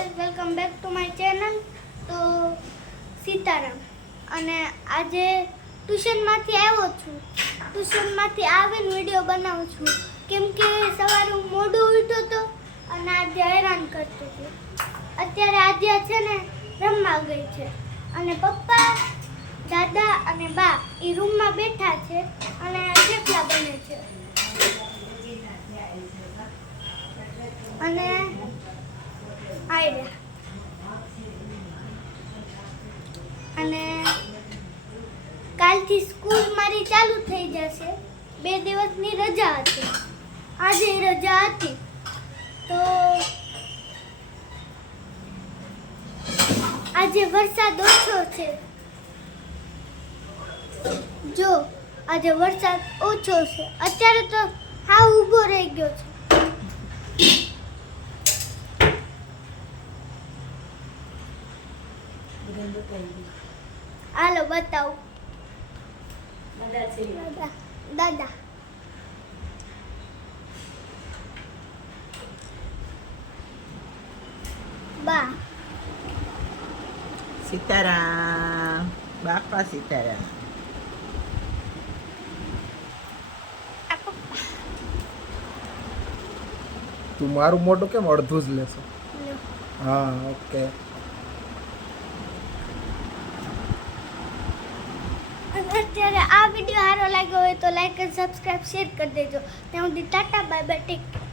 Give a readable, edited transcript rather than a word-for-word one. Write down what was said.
Guys, welcome back to my channel. તો સીતારામ. અને આજે ટ્યુશનમાંથી આવ્યો છું. ટ્યુશનમાંથી આવીને વિડીયો બનાવું છું કેમ કે સવારે હું મોડું ઉઠ્યો હતો અને આજે હેરાન કરતી હતી. અત્યારે આદ્યા છે ને રમવા ગઈ છે અને પપ્પા, દાદા અને બા એ રૂમમાં બેઠા છે અને થેપલા બને છે. અને અને કાલથી સ્કૂલ મારી ચાલુ થઈ જશે. 2 દિવસની રજા હતી, આજે રજા હતી. તો આજે વરસાદ ઓછો છે. જો આજે વરસાદ ઓછો છે. અત્યારે તો હાવ ઊભો રહી ગયો છે. હાલો બતાવો. દાદા બા સીતારામ. બાપા સીતારામ. તું મારું મોઢું કેમ અડધું જ લેશો? હા, ઓકે. અત્યારે આ વિડીયો સારો લાગ્યો હોય તો લાઈક અને સબસ્ક્રાઇબ શેર કરી દેજો. ત્યાં સુધી Tata bye bye take care.